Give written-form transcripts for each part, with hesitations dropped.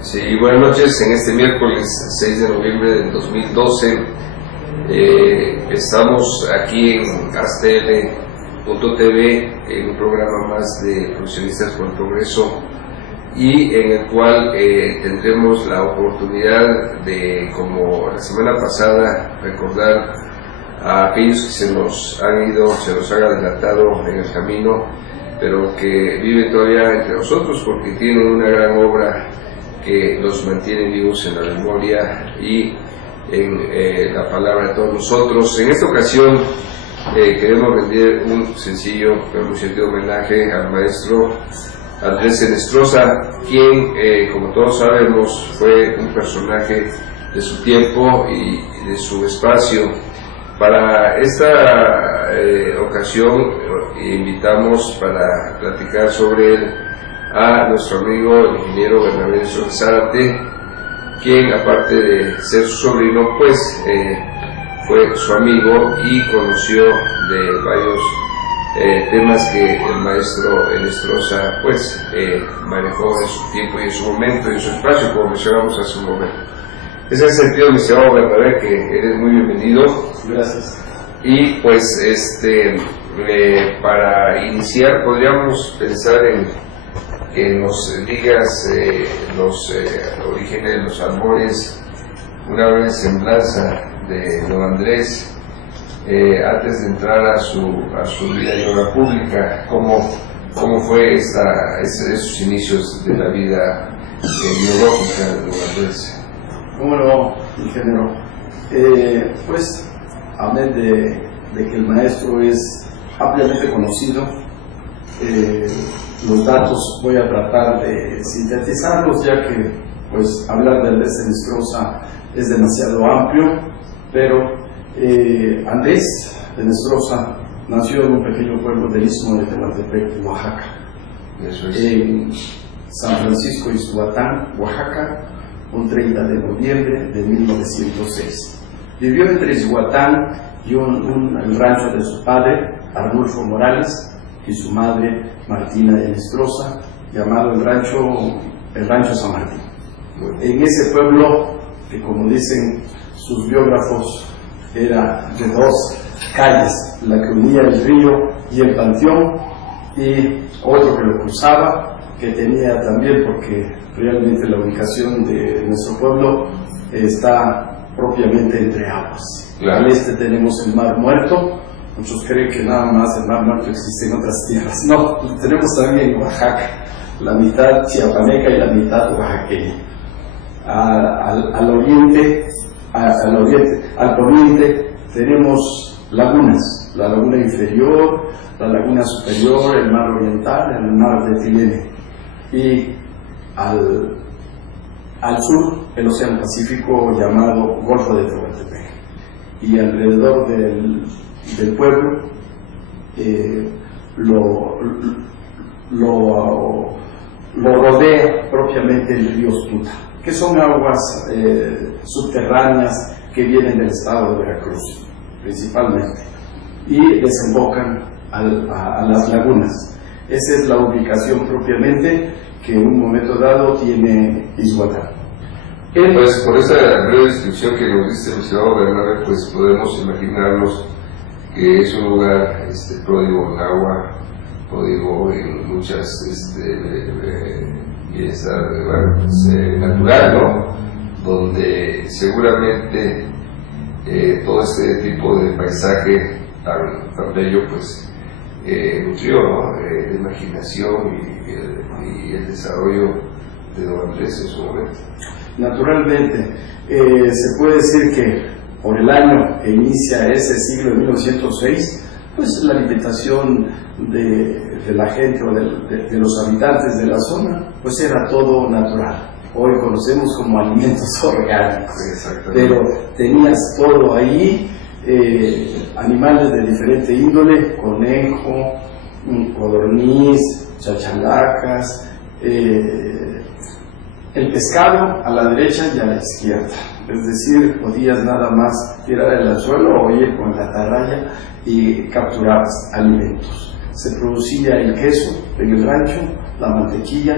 Sí, buenas noches. En este miércoles 6 de noviembre del 2012 estamos aquí en ASTL.tv en un programa más de Profesionistas por el Progreso y en el cual tendremos la oportunidad de, como la semana pasada, recordar a aquellos que se nos han adelantado en el camino, pero que viven todavía entre nosotros porque tienen una gran obra que los mantiene vivos en la memoria y en la palabra de todos nosotros. En esta ocasión queremos rendir un sencillo pero muy sentido homenaje al maestro Andrés Enestrosa, quien, como todos sabemos, fue un personaje de su tiempo y de su espacio. Para esta ocasión invitamos para platicar sobre él a nuestro amigo el ingeniero Bernabé Zárate, quien, aparte de ser su sobrino, pues fue su amigo y conoció de varios temas que el maestro Enestrosa pues manejó en su tiempo y en su momento y en su espacio, como mencionamos hace un momento. Es en ese sentido, mi estimado Bernabé, que eres muy bienvenido. Gracias. Y pues para iniciar podríamos pensar en que nos digas los orígenes, los albores, una breve semblanza de don Andrés, antes de entrar a su vida y obra pública. ¿Cómo fue esos inicios de la vida biológica de don Andrés? ¿Cómo no, ingeniero? Pues, amén de que el maestro es ampliamente conocido, los datos voy a tratar de sintetizarlos, ya que pues hablar de Andrés Enestrosa es demasiado amplio, pero Andrés Enestrosa nació en un pequeño pueblo del istmo de Tehuantepec, Oaxaca. Eso es. En San Francisco Ixhuatán, Oaxaca, un 30 de noviembre de 1906. Vivió entre Ixhuatán y el rancho de su padre, Arnulfo Morales, y su madre, Martina Enestrosa, llamado el rancho San Martín. En ese pueblo, que como dicen sus biógrafos, era de dos calles, la que unía el río y el panteón, y otro que lo cruzaba, que tenía también, porque realmente la ubicación de nuestro pueblo está propiamente entre aguas. Claro. Al este tenemos el Mar Muerto. Muchos creen que nada más el Mar Muerto existe en otras tierras. No, tenemos también en Oaxaca, la mitad chiapaneca y la mitad oaxaqueña. Al poniente tenemos lagunas, la laguna inferior, la laguna superior, el mar oriental, el mar de Tilene. Y al sur, el océano Pacífico llamado Golfo de Tehuantepec. Y alrededor del pueblo lo rodea propiamente el río Tuta, que son aguas subterráneas que vienen del estado de Veracruz, principalmente, y desembocan a las lagunas. Esa es la ubicación propiamente que en un momento dado tiene Ixhuatán. Pues por esa breve descripción que nos diste, mi estimado Bernabé, pues podemos imaginarnos que es un lugar pródigo en agua, pródigo en muchas bienestar natural, ¿no? Donde seguramente todo este tipo de paisaje tan bello pues nutrió, ¿no? De imaginación y el desarrollo de don Andrés en su momento. Naturalmente, se puede decir que por el año que inicia ese siglo de 1906, pues la alimentación de la gente o de los habitantes de la zona, pues era todo natural. Hoy conocemos como alimentos orgánicos, pero tenías todo ahí, animales de diferente índole, conejo, codorniz, chachalacas, el pescado a la derecha y a la izquierda. Es decir, podías nada más tirar el anzuelo o ir con la atarraya y capturabas alimentos. Se producía el queso en el rancho, la mantequilla,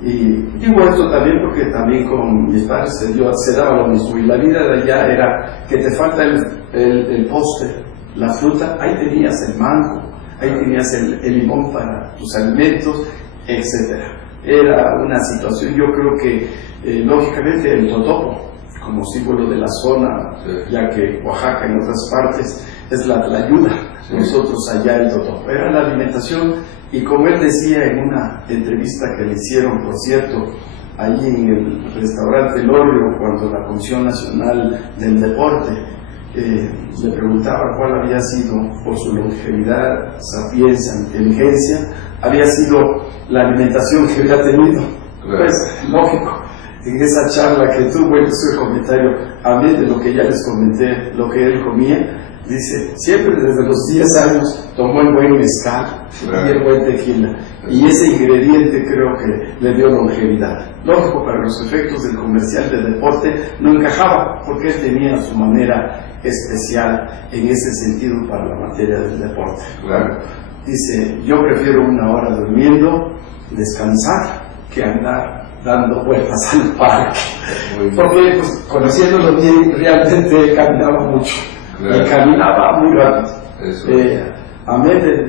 Y digo esto también porque también con mis padres se daba lo mismo, y la vida de allá era que te falta el postre, la fruta, ahí tenías el mango, ahí tenías el limón para tus alimentos, etc. Era una situación, yo creo que lógicamente el totopo, como símbolo de la zona, ya que Oaxaca en otras partes es la tlayuda, nosotros allá el totopo, era la alimentación. Y como él decía en una entrevista que le hicieron, por cierto, allí en el restaurante El Orrio, cuando la Comisión Nacional del Deporte le preguntaba cuál había sido, por su longevidad, sapiencia, inteligencia, había sido la alimentación que había tenido. Pues, lógico, en esa charla que tuvo, en su comentario, hablé de lo que ya les comenté, lo que él comía. Dice, siempre desde los 10 años tomó el buen mezcal y el buen tequila. Y ese ingrediente creo que le dio longevidad. Lógico, para los efectos del comercial de deporte no encajaba, porque él tenía su manera especial en ese sentido para la materia del deporte. Dice, yo prefiero 1 hora durmiendo, descansar, que andar dando vueltas al parque. Porque pues, conociéndolo bien, realmente caminaba mucho. Y caminaba muy rápido.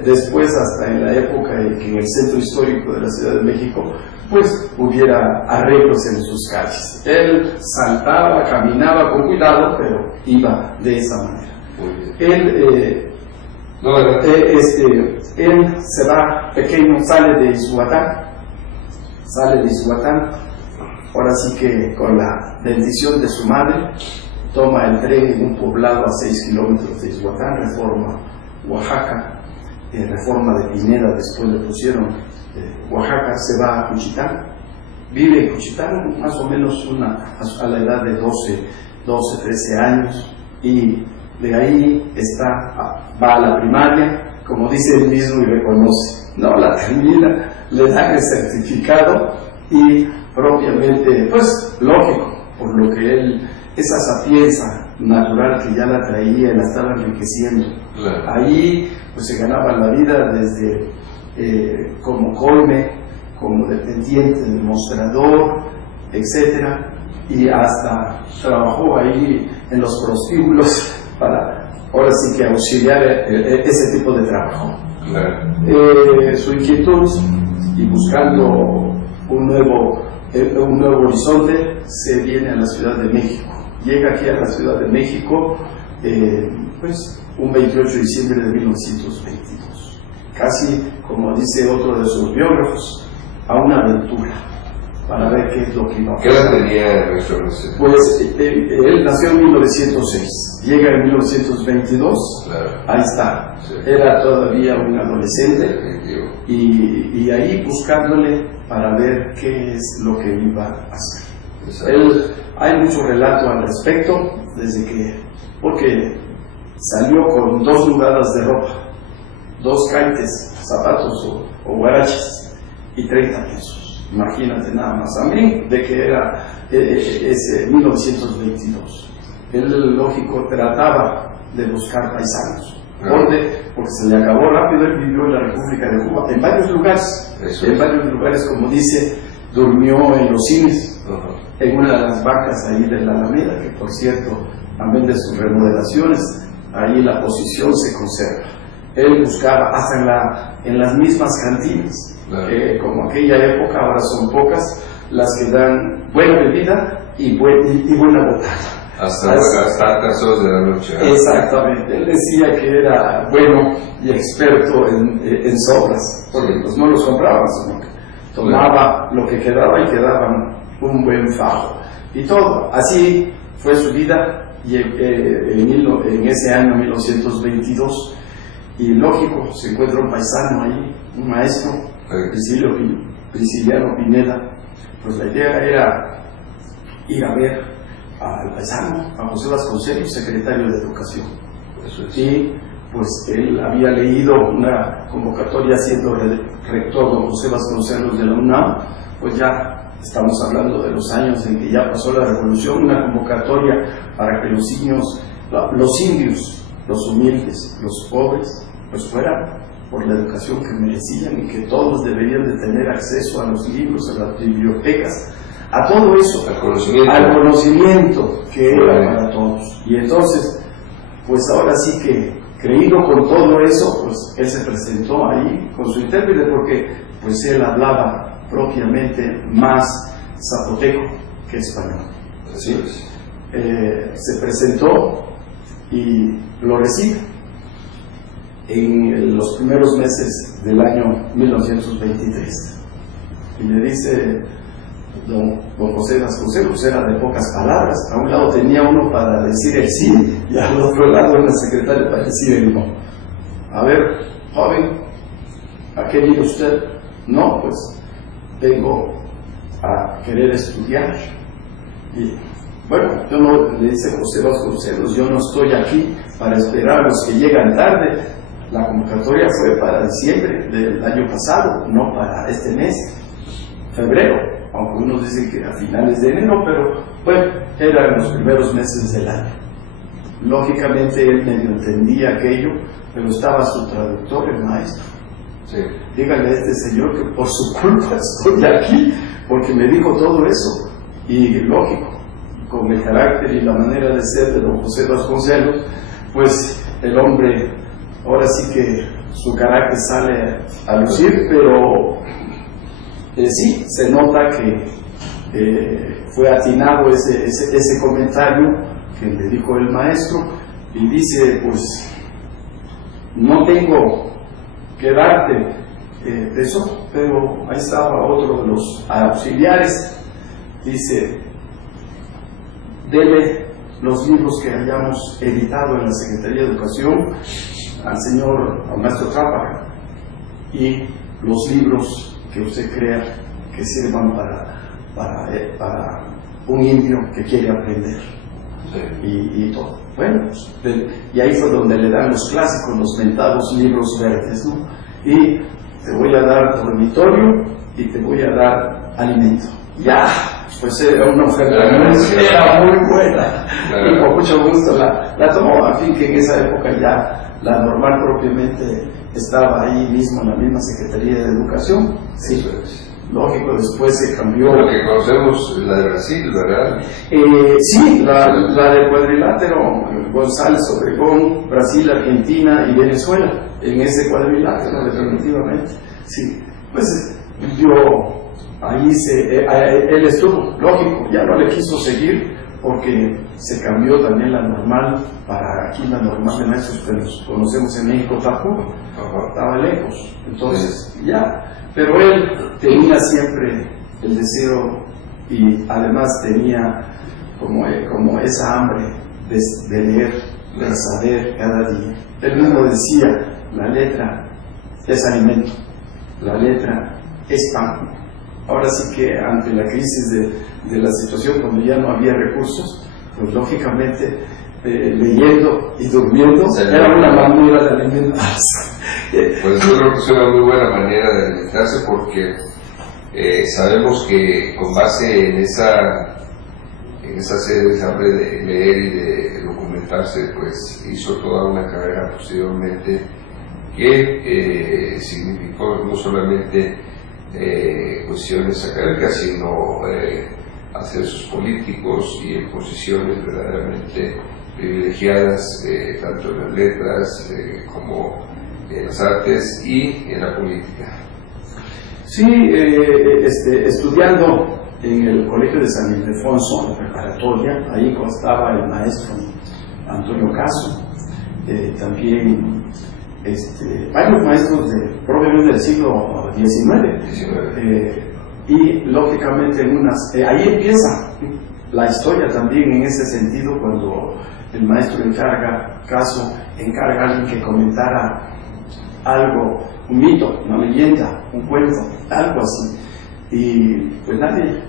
Después, hasta en la época en que en el centro histórico de la Ciudad de México, pues hubiera arreglos en sus calles. Él saltaba, caminaba con cuidado, pero iba de esa manera. Él se va pequeño, sale de Izhuatán, ahora sí que con la bendición de su madre, toma el tren en un poblado a 6 kilómetros de Izhuatán, reforma Oaxaca, reforma de Pineda, después le pusieron Oaxaca, se va a Cuchitán, vive en Cuchitán más o menos a la edad de 12, 13 años, y de ahí va a la primaria, como dice él mismo y reconoce, no la termina, le dan el certificado y propiamente, pues lógico, por lo que él, esa sapiencia natural que ya la traía, la estaba enriqueciendo. Ahí pues se ganaba la vida desde como colme, como dependiente del mostrador, etcétera, y hasta trabajó ahí en los prostíbulos para, ahora sí que auxiliar ese tipo de trabajo. Su inquietud y buscando un nuevo horizonte, se viene a la Ciudad de México. Llega aquí a la Ciudad de México pues un 28 de diciembre de 1922, casi como dice otro de sus biógrafos, a una aventura para ver qué es lo que iba a pasar. ¿Qué edad tenía nuestro? Pues él nació en 1906, llega en 1922, claro. Ahí está, sí. Era todavía un adolescente, y ahí buscándole para ver qué es lo que iba a hacer. Hay mucho relato al respecto, porque salió con 2 mudadas de ropa, 2 caites, zapatos o guaraches, y 30 pesos. Imagínate nada más, a mí, de que era ese 1922. Él, lógico, trataba de buscar paisanos. ¿Dónde? Porque se le acabó rápido. Él vivió en la República de Cuba, en varios lugares, como dice, durmió en los cines, en una de las vacas ahí de la Alameda, que por cierto, también de sus remodelaciones, ahí la posición se conserva. Él buscaba hasta en las mismas cantinas, como aquella época, ahora son pocas las que dan buena bebida y buena botada. Hasta altas horas de la noche. Exactamente, él decía que era bueno y experto en sobras, porque pues no los compraba, sino que tomaba lo que quedaba y quedaban un buen fajo. Y todo, así fue su vida, y en ese año 1922, y lógico, se encuentra un paisano ahí, un maestro, Prisciliano Pineda. Pues la idea era ir a ver al paisano, a José Vasconcelos, secretario de Educación. Y pues él había leído una convocatoria siendo rector don José Vasconcelos de la UNAM, pues ya estamos hablando de los años en que ya pasó la revolución, una convocatoria para que los indios, los humildes, los pobres, pues fueran por la educación que merecían y que todos deberían de tener acceso a los libros, a las bibliotecas, a todo eso, al conocimiento que era para todos. Y entonces, pues ahora sí que, creído con todo eso, pues él se presentó ahí con su intérprete, porque pues él hablaba propiamente más zapoteco que español. ¿Sí? Se presentó y lo recibe en los primeros meses del año 1923 y le dice: don José Vasconcelos era de pocas palabras, a un lado tenía uno para decir el sí y al otro lado una secretaria para decir el no. A ver, joven, ¿a qué viene usted? No, pues vengo a querer estudiar. Y bueno, yo no, le dice José Vasconcelos, yo no estoy aquí para esperar a los que llegan tarde. La convocatoria fue para diciembre del año pasado, no para este mes, febrero, aunque unos dicen que a finales de enero, pero bueno, eran los primeros meses del año. Lógicamente él medio entendía aquello, pero estaba su traductor, el maestro. Sí. Dígale a este señor que por su culpa estoy aquí, porque me dijo todo eso. Y lógico, con el carácter y la manera de ser de don José Vasconcelos, pues el hombre, ahora sí que su carácter sale a lucir, pero sí, se nota que fue atinado ese comentario que le dijo el maestro, y dice, pues, no tengo que darte eso, pero ahí estaba otro de los auxiliares, dice, dele los libros que hayamos editado en la Secretaría de Educación al maestro Trápaga, y los libros que usted crea que sirvan para un indio que quiere aprender. Sí. Y todo. Bueno, y ahí fue donde le dan los clásicos, los mentados libros verdes, ¿no? Y te voy a dar dormitorio y te voy a dar alimento. Ya, pues era una oferta era muy buena. Y con mucho gusto la tomó, a fin que en esa época ya la normal propiamente estaba ahí mismo en la misma Secretaría de Educación. Sí, lógico, después se cambió. Lo que conocemos la de Brasil, ¿verdad? Sí, la del cuadrilátero, González, Obregón, Brasil, Argentina y Venezuela, en ese cuadrilátero, definitivamente. Sí, pues ahí él estuvo, lógico, ya no le quiso seguir porque se cambió también la normal para aquí, la normal de maestros que nos conocemos en México, Tacuba, estaba lejos, entonces ya, pero él tenía siempre el deseo y además tenía como esa hambre de leer, de saber cada día. Él mismo decía, la letra es alimento, la letra es pan. Ahora sí que ante la crisis de la situación, cuando ya no había recursos, pues lógicamente leyendo y durmiendo era una manera de alimentarse. Pues yo creo que es una muy buena manera de alimentarse, porque sabemos que con base en esa sed, esa hambre de leer y de documentarse, pues hizo toda una carrera posteriormente que significó no solamente cuestiones académicas, sino accesos políticos y en posiciones verdaderamente privilegiadas, tanto en las letras como en las artes y en la política. Sí, estudiando en el Colegio de San Ildefonso, en la preparatoria, ahí estaba el maestro Antonio Caso, también varios maestros propiamente del siglo XIX. Y lógicamente ahí empieza la historia también en ese sentido, cuando el maestro encarga a alguien que comentara algo, un mito, una leyenda, un cuento, algo así. Y pues nadie,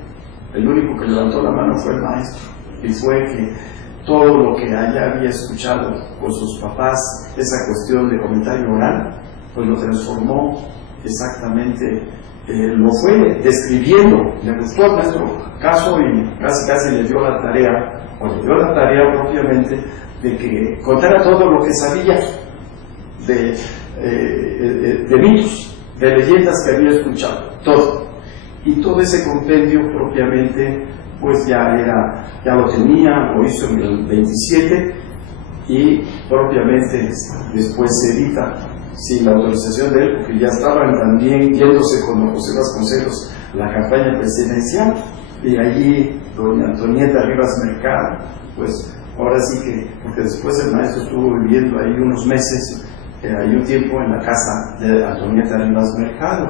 el único que levantó la mano fue el maestro, y fue que todo lo que allá había escuchado con sus papás, esa cuestión de comentario oral, pues lo transformó exactamente, lo fue describiendo. Le gustó al maestro Caso y casi le dio la tarea propiamente de que contara todo lo que sabía, de mitos, de leyendas que había escuchado, todo. Y todo ese compendio propiamente, pues ya lo tenía, lo hizo en el 27, y propiamente después se edita sin la autorización de él, porque ya estaban también yéndose con José Vasconcelos la campaña presidencial, y allí doña Antonieta Rivas Mercado, pues ahora sí que, porque después el maestro estuvo viviendo ahí unos meses, hay un tiempo en la casa de Antonieta Rivas Mercado,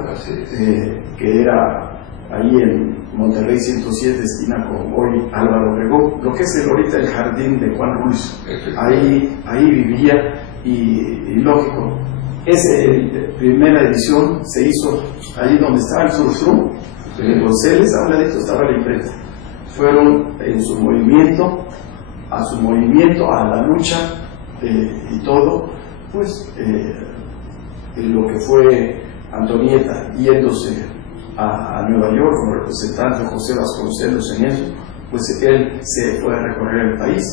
que era ahí en Monterrey 107, esquina con hoy Álvaro Obregón, lo que es ahorita el jardín de Juan Ruiz. Ahí vivía, y lógico, esa primera edición se hizo ahí donde estaba el Surfrum, en los celes, a un ladito estaba la imprenta. Fueron en su movimiento, a la lucha y todo, pues lo que fue Antonieta yéndose a Nueva York como representante de José Vasconcelos en eso, pues él se fue a recorrer el país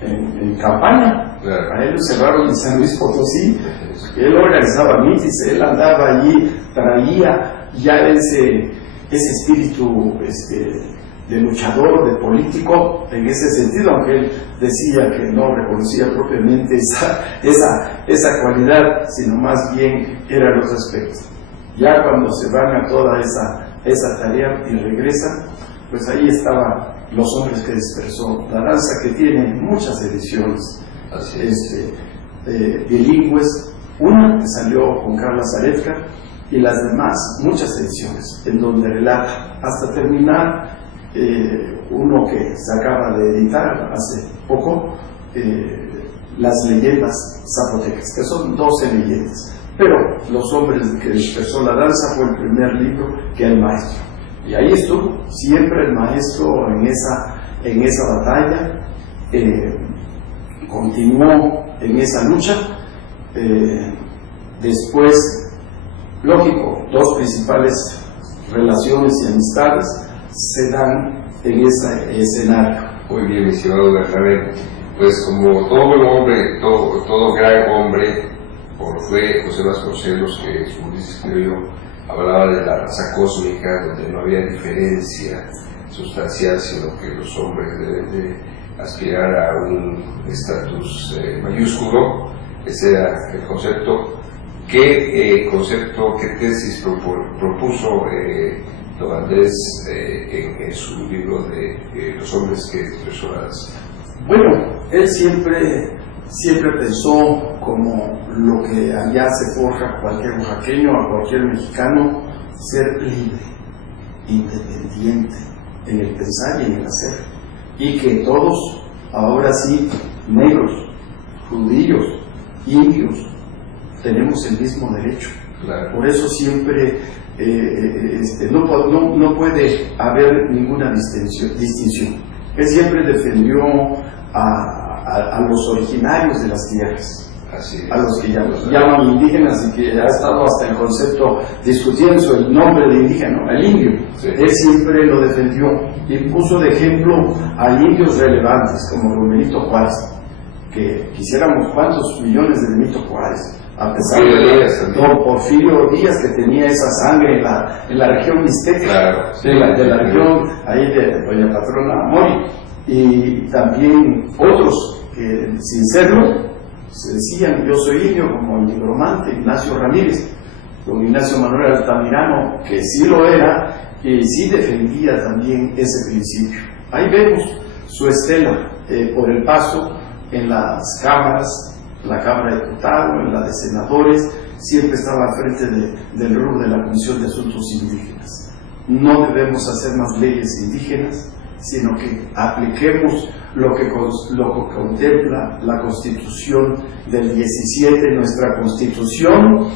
en campaña. Claro. A él lo cerraron en San Luis Potosí, él organizaba mítines, él andaba allí, traía ya ese espíritu de luchador, de político, en ese sentido, aunque él decía que no reconocía propiamente esa cualidad, sino más bien eran los aspectos. Ya cuando se van a toda esa tarea y regresan, pues ahí estaban los hombres que dispersó, la danza, que tiene muchas ediciones bilingües, una que salió con Carla Zarefka, y las demás muchas ediciones en donde relata, hasta terminar uno que se acaba de editar hace poco, las leyendas zapotecas, que son 12 leyendas. Pero Los hombres que dispersó la danza fue el primer libro que el maestro. Y ahí estuvo siempre el maestro en esa batalla, continuó en esa lucha. Después, lógico, dos principales relaciones y amistades se dan en ese escenario. Muy bien, mi estimado Bernabé. Pues como todo buen hombre, todo gran hombre, fue José Vasconcelos, que como dice yo, hablaba de la raza cósmica, donde no había diferencia sustancial, sino que los hombres deben de aspirar a un estatus mayúsculo. Ese era el concepto. ¿Qué tesis propuso don Andrés en su libro de Los hombres que dispersó la danza? Bueno, él siempre pensó, como lo que allá se forja a cualquier oaxaqueño, a cualquier mexicano, ser libre, independiente en el pensar y en el hacer, y que todos, ahora sí, negros, judíos, indios, tenemos el mismo derecho. Claro. Por eso siempre no puede haber ninguna distinción. Él siempre defendió a los originarios de las tierras, a los que llaman indígenas, y que ha estado hasta el concepto discutiendo el nombre de indígena, el indio. Sí. Él siempre lo defendió y puso de ejemplo a indios relevantes como Benito Juárez, que quisiéramos cuántos millones de Benito Juárez, a pesar de Porfirio Díaz, que tenía esa sangre en la región mixteca, claro, sí, de la región ahí de doña Patrona Mori, y también otros que sin serlo se decían yo soy indio, como el nigromante Ignacio Ramírez, don Ignacio Manuel Altamirano, que sí lo era y sí defendía también ese principio. Ahí vemos su estela por el paso en las cámaras, la Cámara de Diputados, en la de Senadores, siempre estaba al frente del rubro de la Comisión de Asuntos Indígenas. No debemos hacer más leyes indígenas, sino que apliquemos lo que contempla la Constitución del 17, nuestra Constitución.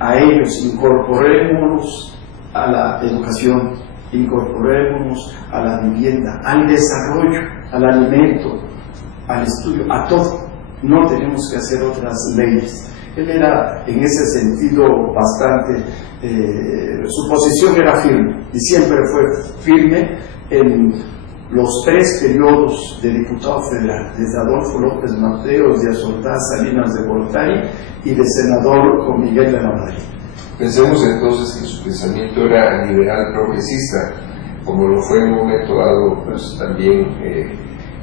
A ellos incorporémonos a la educación, incorporémonos a la vivienda, al desarrollo, al alimento, al estudio, a todo. No tenemos que hacer otras leyes. Él era en ese sentido bastante, su posición era firme, y siempre fue firme en los 3 periodos de diputado federal, desde Adolfo López Mateos, de Azortá, Salinas de Gortari y de senador con Miguel de la Madrid. Pensemos entonces que su pensamiento era liberal progresista, como lo fue en un momento dado, pues también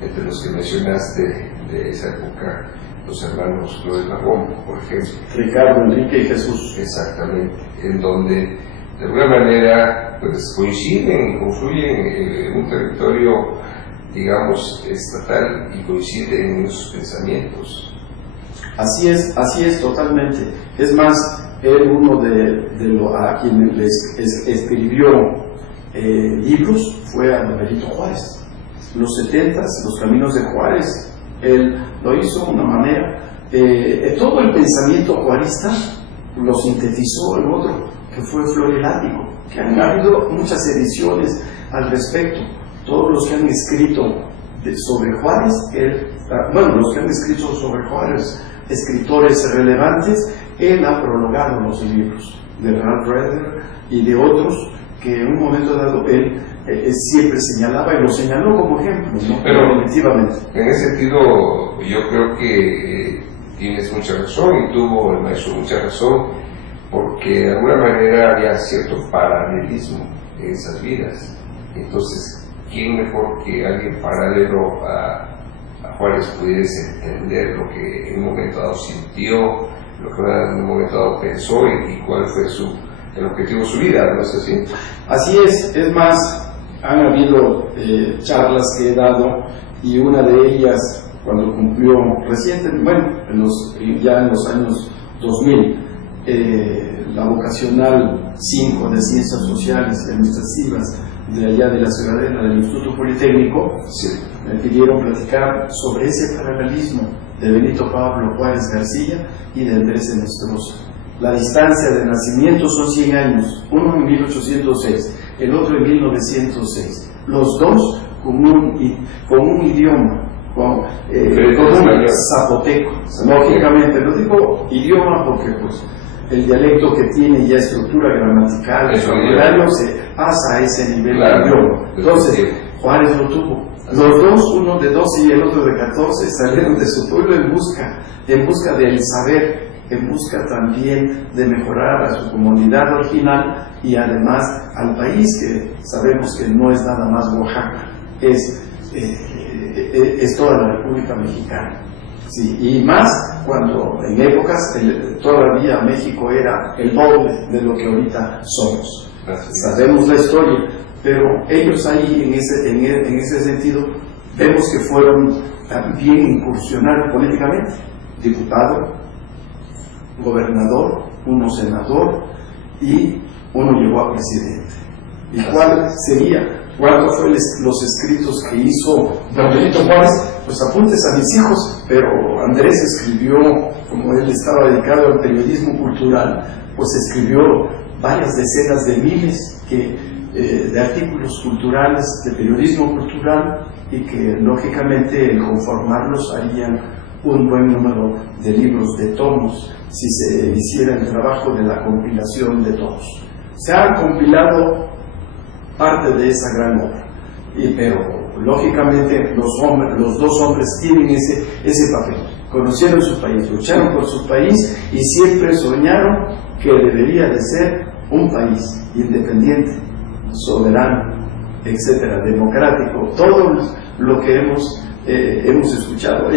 entre los que mencionaste de esa época, los hermanos Flores Magón, por ejemplo. Ricardo, Enrique y Jesús. Exactamente, en donde de alguna manera pues coinciden y confluyen en un territorio, digamos, estatal y coinciden en sus pensamientos. Así es totalmente. Es más, él uno a quien les escribió libros fue a Benito Juárez. Los 70s, los caminos de Juárez, él lo hizo de una manera. Todo el pensamiento juarista lo sintetizó el otro, que fue Flor Látigo, que han habido muchas ediciones al respecto. Todos los que han escrito sobre Juárez, los que han escrito sobre Juárez, escritores relevantes, él ha prologado los libros de Ralph Reder y de otros que en un momento dado él siempre señalaba y lo señaló como ejemplo, ¿no? Pero definitivamente. En ese sentido, yo creo que tienes mucha razón y tuvo el maestro mucha razón, porque de alguna manera había cierto paralelismo en esas vidas. Entonces, ¿quién mejor que alguien paralelo a Juárez pudiese entender lo que en un momento dado sintió, lo que en un momento dado pensó y cuál fue el objetivo de su vida, ¿no es así? Así es más, han habido charlas que he dado y una de ellas cuando cumplió ya en los años 2000, la vocacional 5 de Ciencias Sociales y Administrativas de allá de la Ciudadela del Instituto Politécnico, sí, me pidieron platicar sobre ese paralelismo de Benito Pablo Juárez García y de Andrés Enestrosa. La distancia de nacimiento son 100 años, uno en 1806, el otro en 1906, los dos con un idioma, con un zapoteco. Lógicamente, no digo idioma porque pues el dialecto que tiene ya estructura gramatical, el vocabulario se pasa a ese nivel de idioma. Entonces, Juárez lo tuvo. Los dos, uno de 12 y el otro de 14, salieron de su pueblo en busca del saber, en busca también de mejorar a su comunidad original y además al país, que sabemos que no es nada más Oaxaca, es toda la República Mexicana. Sí, y más cuando en épocas todavía México era el doble de lo que ahorita somos. Sabemos la historia, pero ellos ahí en ese sentido vemos que fueron también incursionar políticamente, diputado, gobernador, uno senador y uno llegó a presidente. ¿Y cuál sería? ¿Cuántos fueron los escritos que hizo don Benito Juárez? Pues apuntes a mis hijos, pero Andrés escribió, como él estaba dedicado al periodismo cultural, pues escribió varias decenas de miles de artículos culturales, de periodismo cultural, y que lógicamente el conformarlos harían un buen número de libros, de tomos, si se hiciera el trabajo de la compilación de todos. Se han compilado parte de esa gran obra, pero lógicamente los dos hombres tienen ese papel. Conocieron su país, lucharon por su país y siempre soñaron que debería de ser un país independiente, soberano, etcétera, democrático, todo lo que hemos escuchado.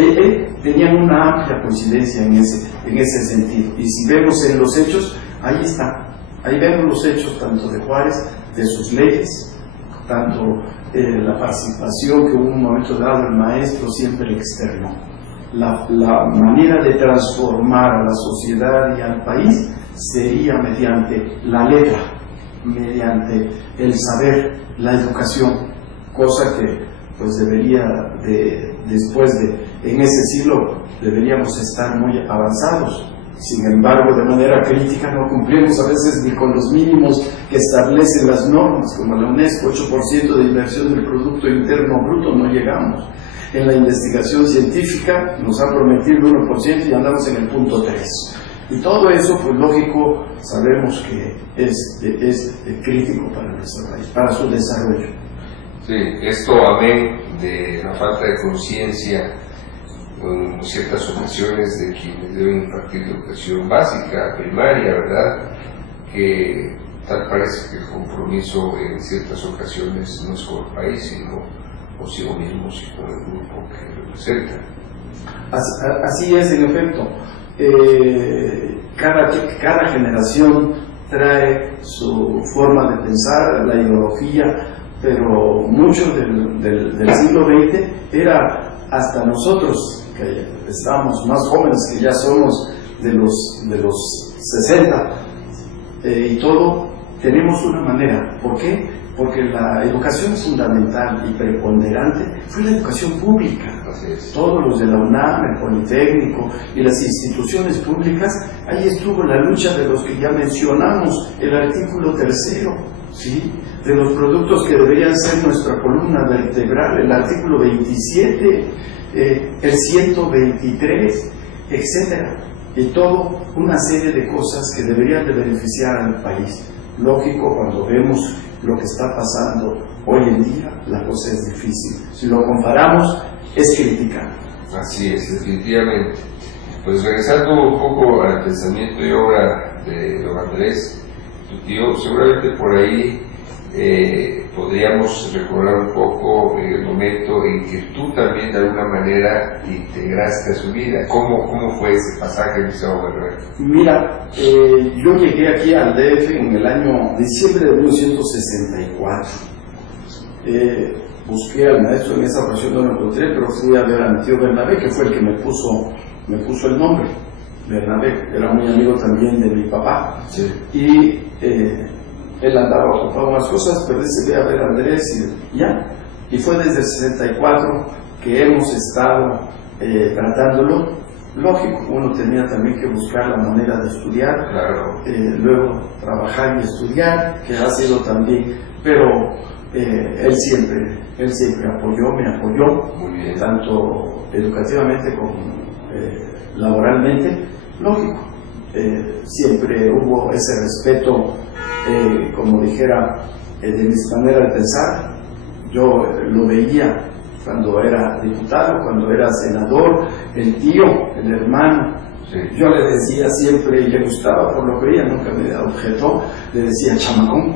Tenían una amplia coincidencia en ese sentido. Y si vemos en los hechos, ahí está. Ahí vemos los hechos tanto de Juárez, de sus leyes, tanto la participación que hubo en un momento dado el maestro siempre externó. La manera de transformar a la sociedad y al país sería mediante la letra, mediante el saber, la educación, cosa que pues debería en ese siglo deberíamos estar muy avanzados. Sin embargo, de manera crítica no cumplimos a veces ni con los mínimos que establecen las normas, como la UNESCO, 8% de inversión del Producto Interno Bruto, no llegamos. En la investigación científica nos han prometido el 1% y andamos en el punto 3. Y todo eso, pues lógico, sabemos que es crítico para nuestro país, para su desarrollo. Sí, esto amén de la falta de conciencia en ciertas ocasiones de quienes deben impartir educación básica, primaria, ¿verdad? Que tal parece que el compromiso en ciertas ocasiones no es con el país, sino consigo mismo, sino con el grupo que representa. Así es, en efecto. Cada generación trae su forma de pensar, la ideología, pero mucho del siglo XX era hasta nosotros, que estamos más jóvenes, que ya somos de los 60, y todo, tenemos una manera. ¿Por qué? Porque la educación fundamental y preponderante fue la educación pública. Todos los de la UNAM, el Politécnico y las instituciones públicas, ahí estuvo la lucha de los que ya mencionamos, el artículo 3, ¿sí? De los productos que deberían ser nuestra columna vertebral, el artículo 27, el 123, etcétera, y todo una serie de cosas que deberían de beneficiar al país. Lógico, cuando vemos lo que está pasando hoy en día, la cosa es difícil. Si lo comparamos, es criticable. Así es, definitivamente. Pues regresando un poco al pensamiento y obra de don Andrés, tu tío, seguramente por ahí podríamos recordar un poco el momento en que tú también de alguna manera integraste a su vida. ¿Cómo fue ese pasaje, Gustavo Guerrero? Mira, yo llegué aquí al DF en el año diciembre de 1964. Busqué al maestro, en esa ocasión no lo encontré, pero fui a ver a mi tío Bernabé, que fue el que me puso el nombre. Bernabé era muy amigo también de mi papá. Sí. Y él andaba ocupado en unas cosas, pero dice, ve a ver a Andrés y ya. Y fue desde el 64 que hemos estado tratándolo. Lógico, uno tenía también que buscar la manera de estudiar, claro. Luego trabajar y estudiar, que ha sido también, pero él siempre me apoyó, muy bien, tanto educativamente como laboralmente. Lógico, siempre hubo ese respeto, como dijera, de mi manera de pensar. Yo lo veía cuando era diputado, cuando era senador, el tío, el hermano. Sí. Yo le decía siempre, y le gustaba por lo que veía, nunca me objetó, le decía chamacón.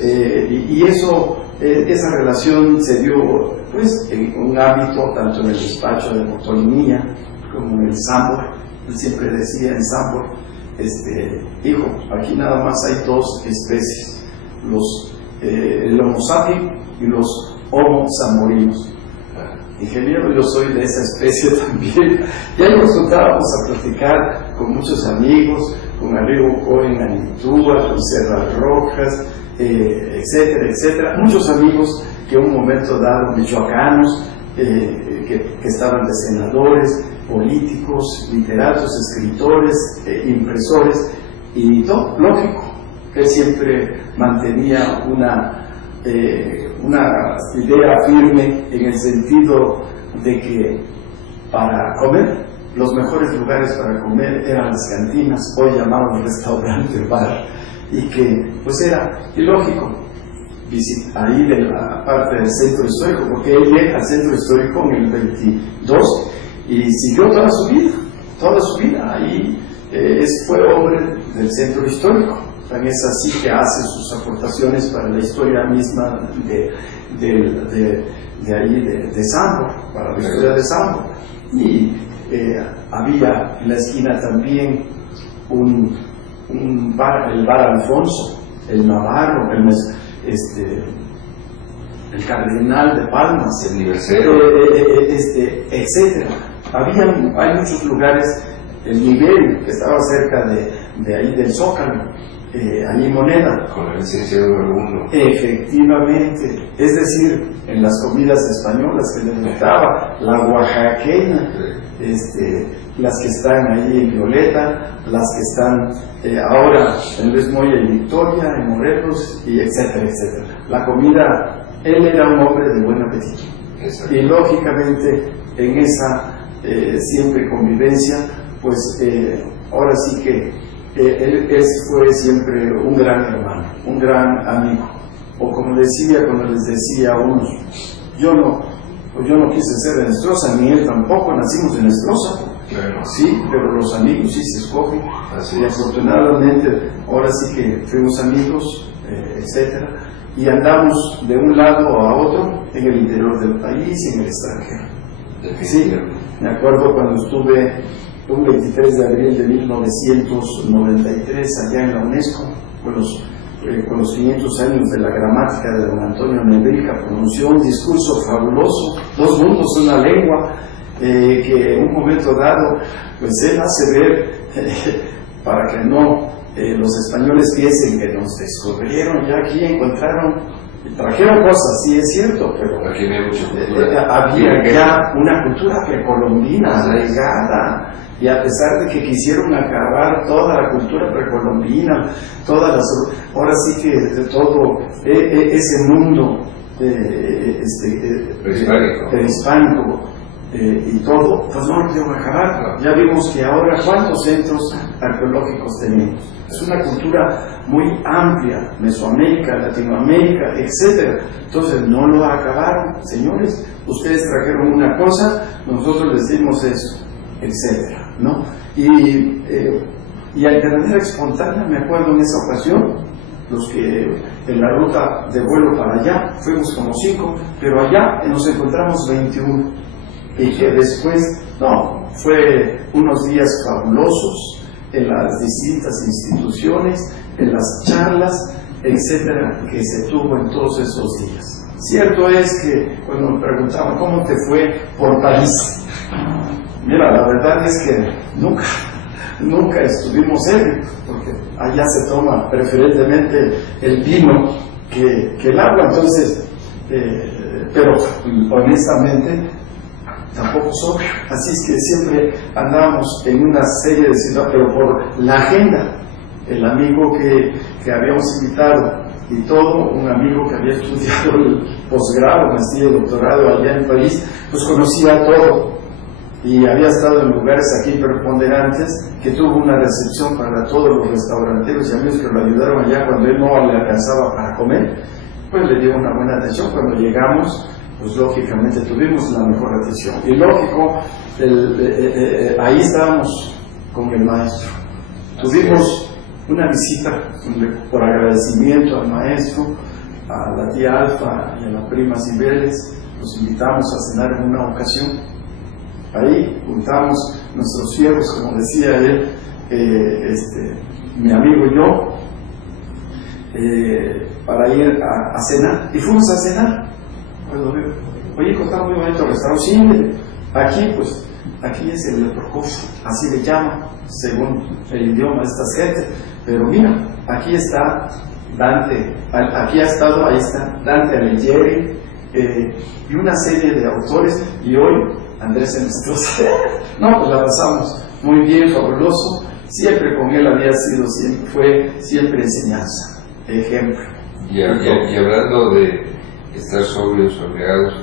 Y eso, esa relación se dio pues en un hábito, tanto en el despacho de motolinía como en el Sambor. Él siempre decía en Sambor, hijo, aquí nada más hay dos especies, el Homo sapiens y los Homo zamborinos. Ingeniero, yo soy de esa especie también. Ya nos juntábamos a platicar con muchos amigos, con Arrigo Cohen, Anitúa, con Serra Rojas, etcétera, etcétera. Muchos amigos que en un momento dado, michoacanos, que estaban de senadores, políticos, literatos, escritores, impresores, y todo, lógico, que siempre mantenía una idea firme en el sentido de que para comer, los mejores lugares para comer eran las cantinas, hoy llamados restaurante, bar, y que pues era ilógico ahí de la parte del centro histórico, porque él llega al centro histórico en el 22 y siguió toda su vida ahí, fue hombre del centro histórico. También es así que hace sus aportaciones para la historia misma de ahí, de Sambor, para la historia de Sambor. Y había en la esquina también un bar, el bar Alfonso, el Navarro, el Cardenal de Palmas, el Nivelcero, etcétera. Hay muchos lugares, el Nivel, que estaba cerca de ahí del Zócalo, allí Moneda. Con la licencia número 1. Efectivamente, es decir, en las comidas españolas que les gustaba, la oaxaqueña, las que están ahí en Violeta, las que están ahora en Luis Moya y Victoria, en Morelos, y etcétera, etcétera. La comida, él era un hombre de buen apetito. Y lógicamente en esa siempre convivencia, pues ahora sí que él fue siempre un gran hermano, un gran amigo. o como decía cuando les decía a unos, yo no quise ser en Estroza, ni él tampoco, nacimos en Estroza. Claro. Sí, pero los amigos sí se escogen. Así y es. Afortunadamente ahora sí que fuimos amigos, etcétera, y andamos de un lado a otro en el interior del país y en el extranjero. Sí, me acuerdo cuando estuve un 23 de abril de 1993 allá en la UNESCO con los 500 años de la gramática de don Antonio Nebrija. Pronunció un discurso fabuloso, 2 mundos, una lengua, que en un momento dado pues él hace ver para que no los españoles piensen que nos descubrieron, ya aquí trajeron cosas, sí es cierto, pero aquí había mucha cultura. había ya una cultura precolombina arraigada, y a pesar de que quisieron acabar toda la cultura precolombina, ahora sí que todo ese mundo prehispánico y todo, pues no lo pudieron acabar. Ya vimos que ahora cuántos centros arqueológicos tenemos. Es una cultura muy amplia, Mesoamérica, Latinoamérica, etcétera. Entonces no lo acabaron, señores. Ustedes trajeron una cosa, nosotros les dimos eso, etcétera, ¿no? Y de manera espontánea, me acuerdo en esa ocasión, los que en la ruta de vuelo para allá fuimos como 5, pero allá nos encontramos 21. Y que después, fue unos días fabulosos en las distintas instituciones, en las charlas, etcétera, que se tuvo en todos esos días. Cierto es que cuando me preguntaban cómo te fue por París, mira, la verdad es que nunca estuvimos ebrios, porque allá se toma preferentemente el vino que el agua, entonces, pero honestamente tampoco sobra, así es que siempre andábamos en una serie de situaciones, pero por la agenda, el amigo que habíamos invitado y todo, un amigo que había estudiado el posgrado, maestría y doctorado allá en París, pues conocía todo y había estado en lugares aquí preponderantes, que tuvo una recepción para todos los restauranteros y amigos que lo ayudaron allá cuando él no le alcanzaba para comer, pues le dio una buena atención. Cuando llegamos, pues lógicamente tuvimos la mejor atención. Y lógico, ahí estábamos con el maestro. Tuvimos una visita por agradecimiento al maestro, a la tía Alfa y a la prima Cibeles. Los invitamos a cenar en una ocasión. Ahí juntamos nuestros fierros, como decía él, mi amigo y yo, para ir a cenar. Y fuimos a cenar. Oye, contaba muy bonito el restaurante. Sí, aquí es el Leprocoso, así le llaman, según el idioma de estas gentes. Pero mira, aquí está Dante, aquí ha estado, ahí está Dante Alighieri, y una serie de autores, y hoy Andrés Enestrosa. Pues la pasamos muy bien, fabuloso. Siempre con él fue siempre enseñanza, ejemplo. Y hablando de estar sobrios o negados,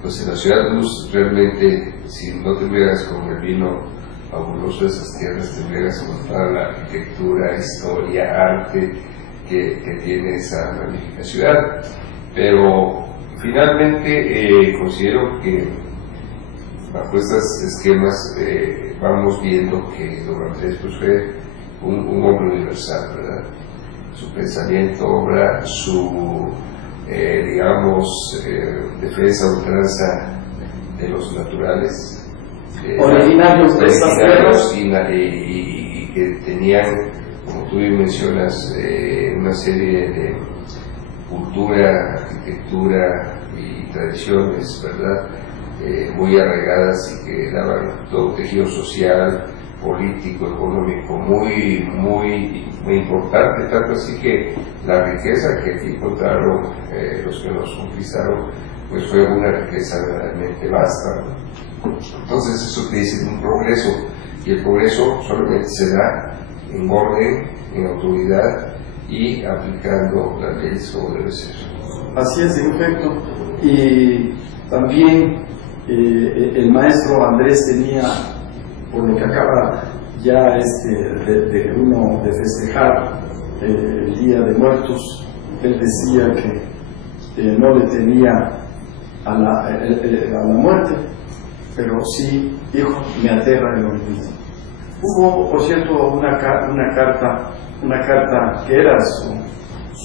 pues en la Ciudad de Luz realmente, si no te embriagas con el vino fabuloso de esas tierras, te embriagas con toda la arquitectura, historia, arte que tiene esa magnífica ciudad. Pero finalmente considero que bajo estos esquemas vamos viendo que don Andrés pues, fue un hombre universal, ¿verdad? Su pensamiento, obra, su defensa ultranza de los naturales, originarios de estas tierras, y que tenían, como tú bien mencionas, una serie de cultura, arquitectura y tradiciones, ¿verdad? Muy arraigadas y que daban todo un tejido social, político, económico muy importante, tanto así que la riqueza que aquí encontraron los que nos conquistaron, pues fue una riqueza verdaderamente vasta. Entonces eso te dice un progreso, y el progreso solamente se da en orden, en autoridad y aplicando las leyes como debe ser. Así es, en efecto. Y también el maestro Andrés tenía, por lo que acaba ya de festejar el Día de Muertos, él decía que no le temía a la muerte, pero sí, hijo, me aterra el olvido. Hubo, por cierto, una carta que era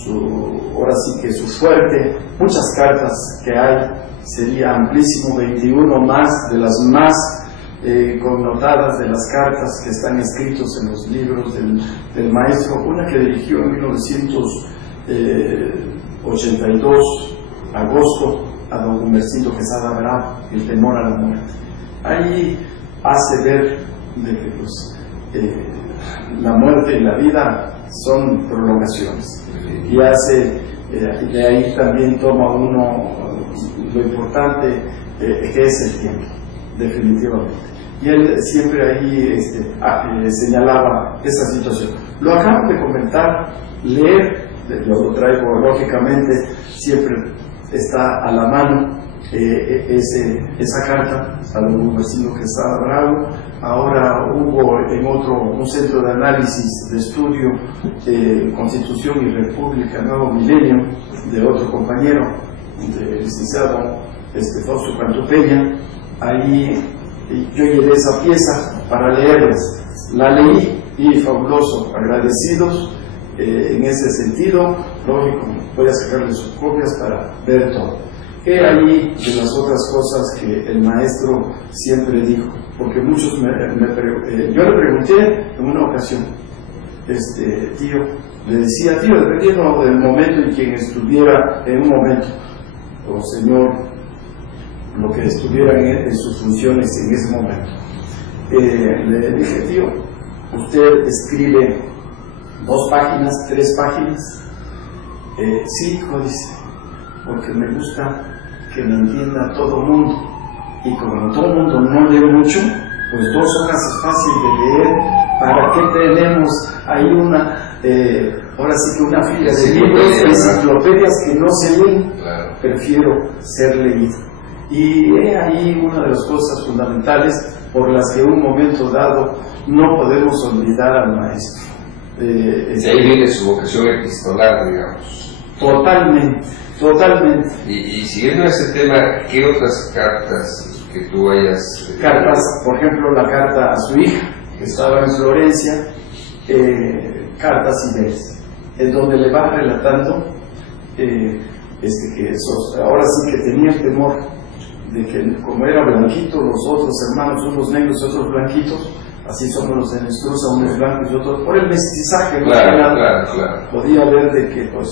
ahora sí que su fuerte, muchas cartas que hay, sería amplísimo, 21 más de las más connotadas de las cartas que están escritos en los libros del maestro, una que dirigió en 1982, agosto, a don Humbercito Quesada Bravo, El temor a la muerte. Ahí hace ver de que la muerte y la vida son prolongaciones, y hace de ahí también toma uno lo importante que es el tiempo, definitivamente. Y él siempre ahí señalaba esa situación. Lo acabo de comentar, leer, lo traigo lógicamente, siempre está a la mano esa carta a don Humbercito Quesada Bravo. Ahora hubo en un centro de análisis de estudio Constitución y República Nuevo Milenio, de otro compañero, del licenciado Fausto Cantupeña. Ahí yo llevé esa pieza para leerles, la leí y fabuloso, agradecidos en ese sentido. Lógico, voy a sacarle sus copias para ver todo. He ahí de las otras cosas que el maestro siempre dijo, porque muchos yo le pregunté en una ocasión, tío, le decía, tío, dependiendo del momento en quien estuviera en un momento, o señor, lo que estuviera en sus funciones en ese momento, le dije, tío, usted escribe 2 páginas, 3 páginas, sí, hijo, dice, porque me gusta que me entienda todo el mundo, y como todo el mundo no lee mucho, pues 2 hojas es fácil de leer. ¿Para qué tenemos ahí ahora sí que una fila de libros, enciclopedias que no se leen? Claro. Prefiero ser leído. Y he ahí una de las cosas fundamentales por las que en un momento dado no podemos olvidar al maestro. De ahí viene su vocación epistolar, digamos. Totalmente. Y siguiendo ese tema, ¿qué otras cartas que tú hayas... Cartas, por ejemplo, la carta a su hija, que estaba en Florencia, cartas y veres, en donde le va relatando que ahora sí que tenía el temor de que como era blanquito, los otros hermanos, unos negros y otros blanquitos, así somos los de Nestrusa, unos blancos y otros, por el mestizaje, claro. Podía ver de que pues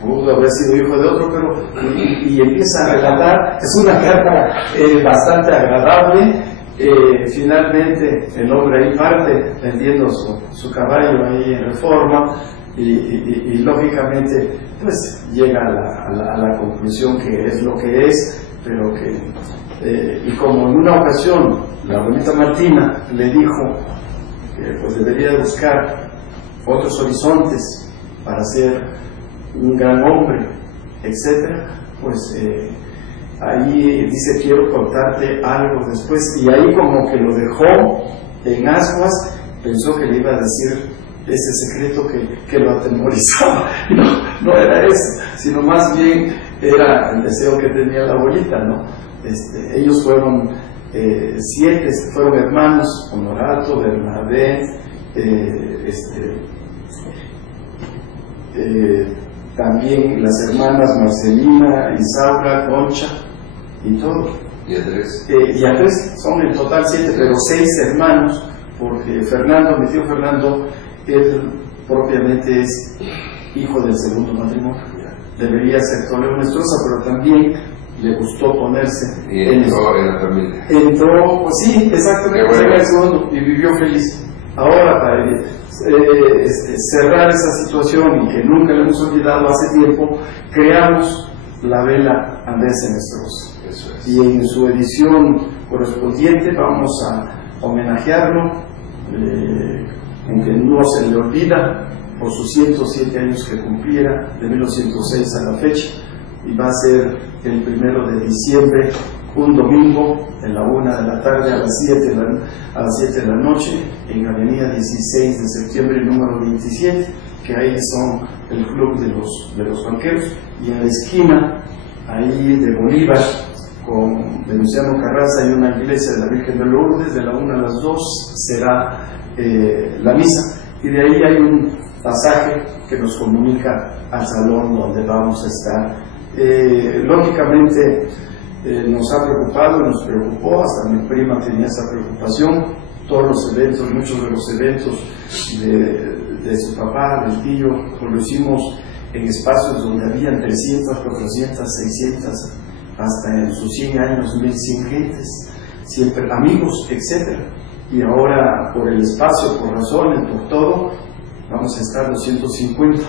pudo haber sido hijo de otro, pero y empieza a relatar. Es una carta bastante agradable. Finalmente el hombre ahí parte vendiendo su caballo ahí en Reforma, y lógicamente pues llega a la conclusión que es lo que es, pero que y como en una ocasión la abuelita Martina le dijo que pues debería buscar otros horizontes para ser un gran hombre, etcétera, pues ahí dice, quiero contarte algo después, y ahí como que lo dejó en ascuas, pensó que le iba a decir ese secreto que lo atemorizaba. No era eso, sino más bien era el deseo que tenía la abuelita, ¿no? Ellos fueron 7, fueron hermanos, Honorato, Bernabé, también las hermanas Marcelina, Isaura, Concha y todo. ¿Y Andrés? Y Andrés, son en total 7, pero 6 hermanos, porque Fernando, mi tío Fernando, él propiamente es hijo del segundo matrimonio. Debería ser Toledo Nestrosa, pero también le gustó ponerse en la familia. Entró, pues sí, exactamente, era el segundo y vivió feliz. Ahora, para cerrar esa situación y que nunca le hemos olvidado hace tiempo, creamos la vela Andrés Nestrosa. Eso es. Y en su edición correspondiente vamos a homenajearlo, aunque no se le olvida, por sus 107 años que cumpliera, de 1906 a la fecha, y va a ser el 1 de diciembre, un domingo, de la 1 de la tarde a las 7 de la noche, en Avenida 16 de septiembre, número 27, que ahí son el club de los banqueros, y en la esquina, ahí de Bolívar, con Venustiano Carranza, hay una iglesia de la Virgen de Lourdes, de la 1 a las 2 será la misa, y de ahí hay un pasaje que nos comunica al salón donde vamos a estar. Lógicamente nos ha preocupado, nos preocupó, hasta mi prima tenía esa preocupación, todos los eventos, muchos de los eventos de su papá, del tío, pues lo hicimos en espacios donde habían 300, 400, 600, hasta en sus 100 años, 1100 gentes, siempre amigos, etc. Y ahora, por el espacio, por razones, por todo, vamos a estar 250.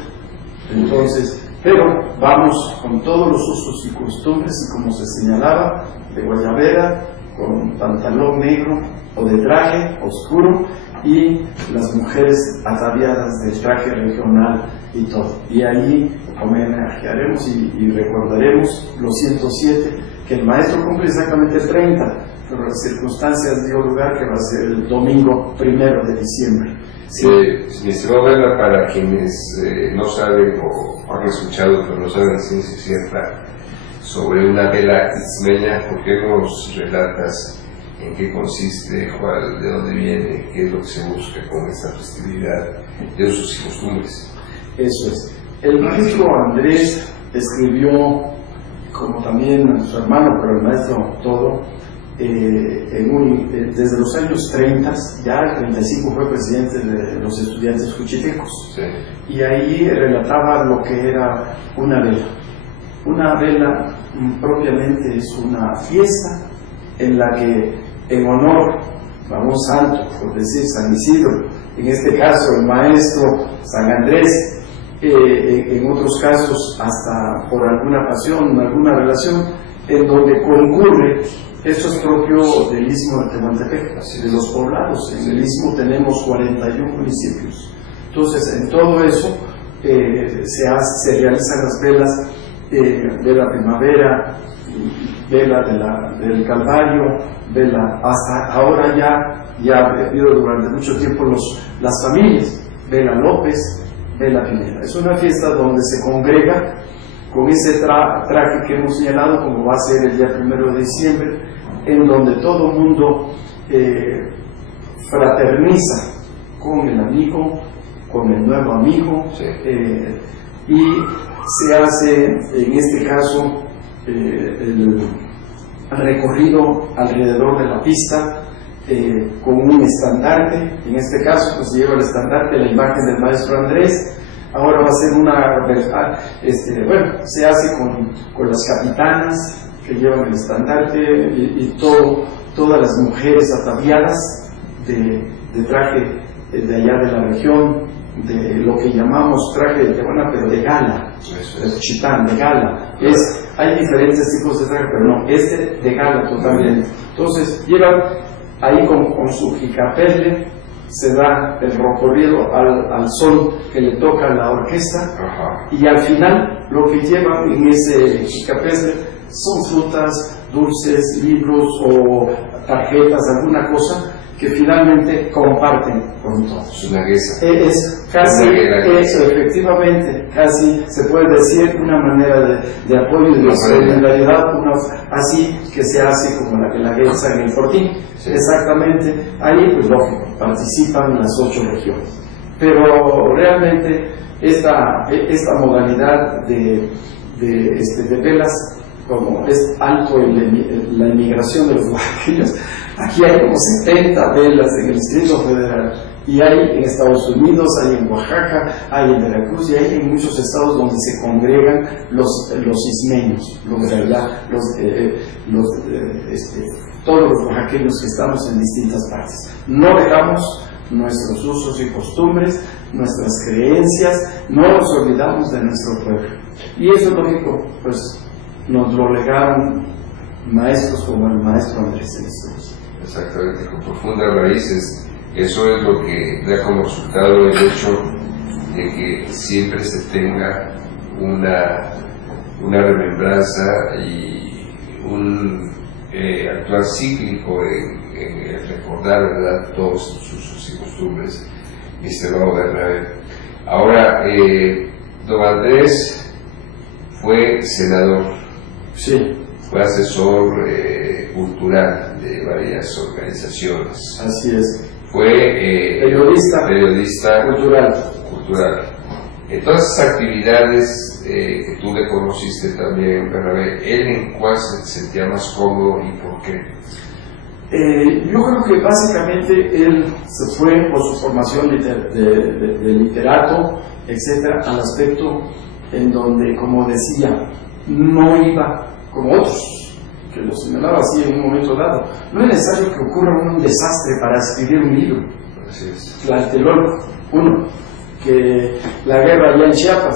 Entonces, pero vamos con todos los usos y costumbres, y como se señalaba, de guayabera, con pantalón negro o de traje oscuro, y las mujeres ataviadas del traje regional y todo. Y ahí homenajearemos y recordaremos los 107, que el maestro cumple exactamente 30, pero las circunstancias dio lugar que va a ser el domingo 1 de diciembre. Sí. Mi estimado Berna, para quienes no saben o han escuchado pero no saben la ciencia cierta sobre una vela ismeña, ¿por qué nos relatas en qué consiste, cuál, de dónde viene, qué es lo que se busca con esta festividad, de usos y costumbres? Eso es. El maestro Andrés escribió, como también su hermano, pero el maestro todo, desde los años 30, ya el 35 fue presidente de los estudiantes juchitecos, sí. Y ahí relataba lo que era una vela. Una vela propiamente es una fiesta en la que, en honor a un santo, por decir San Isidro, en este caso el maestro San Andrés, en otros casos hasta por alguna pasión, alguna relación, en donde concurre. Eso es propio del Istmo de Tehuantepec, de los poblados. En el Istmo tenemos 41 municipios. Entonces, en todo eso se realizan las velas, vela primavera, vela del Calvario, vela hasta ahora ya ha habido durante mucho tiempo las familias, vela López, vela Pineda. Es una fiesta donde se congrega con ese traje que hemos señalado, como va a ser el día 1 de diciembre, en donde todo el mundo fraterniza con el amigo, con el nuevo amigo, sí. Y se hace, en este caso, el recorrido alrededor de la pista con un estandarte. En este caso, pues lleva el estandarte, la imagen del maestro Andrés. Ahora va a ser se hace con las capitanas que llevan el estandarte y todas las mujeres ataviadas de traje de allá de la región, de lo que llamamos traje de Tijuana, pero de gala, de chitán, de gala. Hay diferentes tipos de traje, pero no, de gala totalmente. Entonces llevan ahí con su jicapele, se da el recorrido al son que le toca a la orquesta. Ajá. Y al final lo que llevan en ese jicapele son frutas, dulces, libros o tarjetas, alguna cosa que finalmente comparten con todos. Una guesa. Es casi eso, efectivamente, casi se puede decir una manera de apoyo y de solidaridad, así que se hace como la guesa en el Fortín. Sí. Exactamente, ahí pues lógico, participan las 8 regiones. Pero realmente esta modalidad de velas, como es alto en la inmigración de los oaxaqueños, aquí hay como 70 velas en el Distrito Federal, y hay en Estados Unidos, hay en Oaxaca, hay en Veracruz, y hay en muchos estados donde se congregan los ismeños, los de allá, todos los oaxaqueños que estamos en distintas partes. No dejamos nuestros usos y costumbres, nuestras creencias, no nos olvidamos de nuestro pueblo. Y eso es lógico, pues nos lo legaron maestros como el maestro Andrés en estos. Exactamente, con profundas raíces. Eso es lo que da como resultado el hecho de que siempre se tenga una remembranza y un actuar cíclico en recordar, ¿verdad?, todos sus usos y costumbres, mi estimado Bernabé. Ahora, Don Andrés fue senador, Sí, fue asesor cultural de varias organizaciones, así es. fue periodista cultural. En todas esas actividades que tú le conociste también, Bernabé, ¿él en cuál se sentía más cómodo y por qué? Yo creo que básicamente él se fue por su formación de literato, etcétera, al aspecto en donde, como decía, no iba como otros, que lo señalaba así en un momento dado. No es necesario que ocurra un desastre para escribir un libro. Así es. Tlatelolco, uno, que la guerra allá en Chiapas,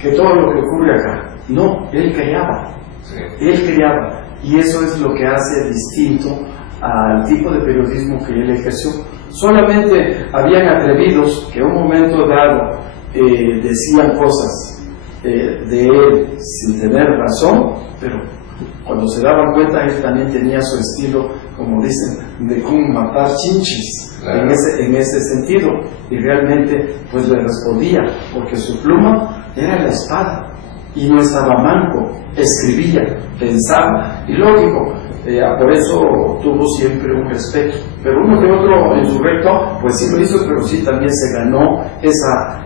que todo lo que ocurre acá. No, él creaba. Sí. Él creaba. Y eso es lo que hace distinto al tipo de periodismo que él ejerció. Solamente habían atrevidos que en un momento dado decían cosas de él sin tener razón, pero cuando se daban cuenta él también tenía su estilo, como dicen, de cómo matar chinchis, claro, en ese sentido, y realmente pues le respondía, porque su pluma era la espada y no estaba manco, escribía, pensaba, y lógico, por eso tuvo siempre un respeto. Pero uno que otro en su recto, pues sí lo hizo, pero sí también se ganó esa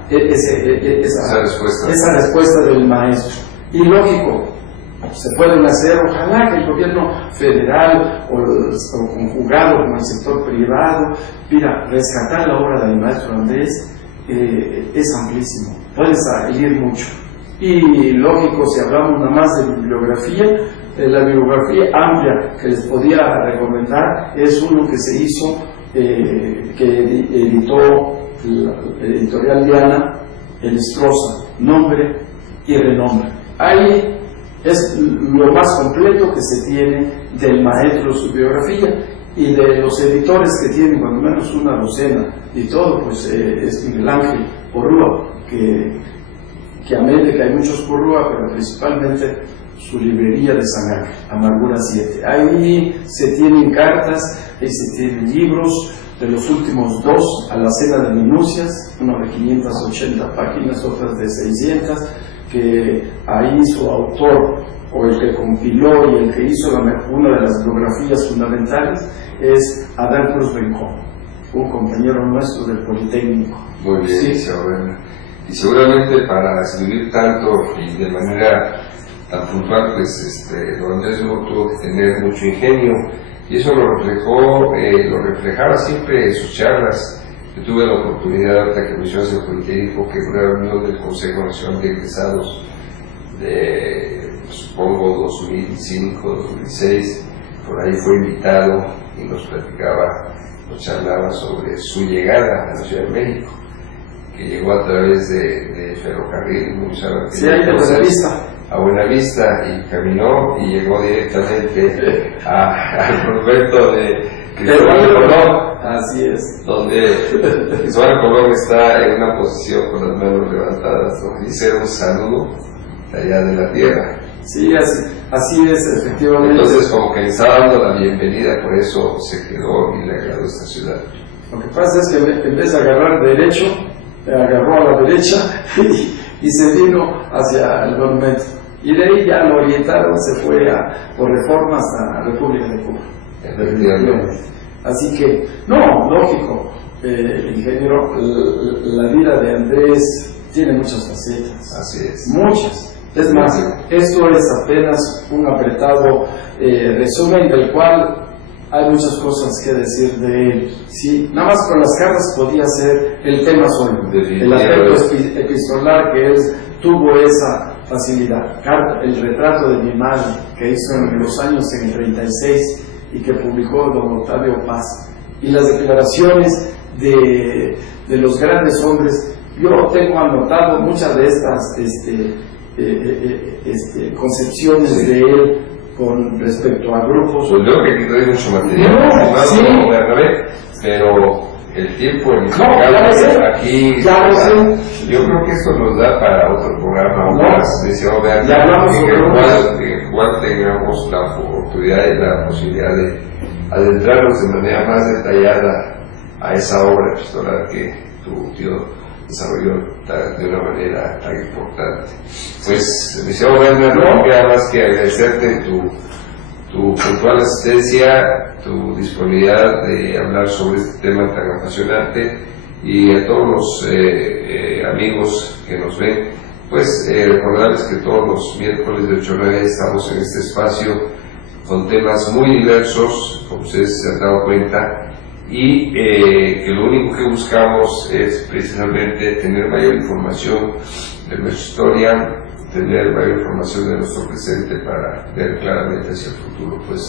respuesta del maestro. Y lógico, se pueden hacer, ojalá que el gobierno federal o conjugado con el sector privado, mira, rescatar la obra del maestro Andrés es amplísimo, puede salir mucho. Y lógico, si hablamos nada más de bibliografía, la bibliografía amplia que les podía recomendar es uno que se hizo, que editó la editorial Diana, El Estroza, Nombre y Renombre. Ahí es lo más completo que se tiene del maestro, su biografía, y de los editores que tienen cuando menos una docena y todo, pues es Miguel Ángel Porrúa, que a mente que hay muchos Porrúa, pero principalmente su librería de San Ángel, Amargura 7. Ahí se tienen cartas, ahí se tienen libros, de los últimos dos, A la cena de minucias, uno de 580 páginas, otras de 600, que ahí su autor, o el que compiló y el que hizo una de las biografías fundamentales, es Adán Cruz Bencón, un compañero nuestro del Politécnico. Muy bien, sí. Isabel. Y seguramente para escribir tanto y de manera tan puntual, pues don Andrés tuvo que tener mucho ingenio, y eso lo reflejaba siempre en sus charlas. Yo tuve la oportunidad, ahorita que mencionas el Politécnico, que fue una reunión del Consejo Nacional de Egresados de, supongo, 2005, 2006, por ahí fue invitado y nos charlaba sobre su llegada a la Ciudad de México, que llegó a través de ferrocarril, sí, ahí de Buenavista. A Buenavista, y caminó y llegó directamente al monumento de Cristóbal Colón. Así es. Donde Cristóbal Colón está en una posición con las manos levantadas, ¿no? Y hacer un saludo de allá de la tierra. Sí, así es, efectivamente. Entonces, como que le estaba dando la bienvenida, por eso se quedó y le agradó esta ciudad. Lo que pasa es que en vez de agarrar derecho, agarró a la derecha y se vino hacia el monumento. Y de ahí ya lo orientaron, se fue por reformas a República de Cuba. Efectivamente. Así que, no, lógico, ingeniero, la vida de Andrés tiene muchas facetas. Así es. Muchas. Es más, esto es apenas un apretado resumen del cual hay muchas cosas que decir de él. Sí, nada más con las cartas podía ser el tema solo. El aspecto epistolar que él tuvo esa facilidad. El retrato de mi madre que hizo en los años en el 36 y que publicó don Octavio Paz. Y las declaraciones de los grandes hombres. Yo tengo anotado muchas de estas concepciones de él con respecto a grupos. Pues yo que hay mucho material, sí, pero el tiempo en aquí, yo creo que esto nos da para otro programa más. Deseamos ver en cual tengamos la oportunidad y la posibilidad de adentrarnos de manera más detallada a esa obra epistolar que tu tío desarrolló de una manera tan importante. Pues, licenciado Werner, no queda más que agradecerte tu puntual asistencia, tu disponibilidad de hablar sobre este tema tan apasionante, y a todos los amigos que nos ven, pues recordarles que todos los miércoles de 8 a 9 estamos en este espacio con temas muy diversos, como ustedes se han dado cuenta, y que lo único que buscamos es precisamente tener mayor información de nuestra historia, tener mayor información de nuestro presente para ver claramente hacia el futuro. Pues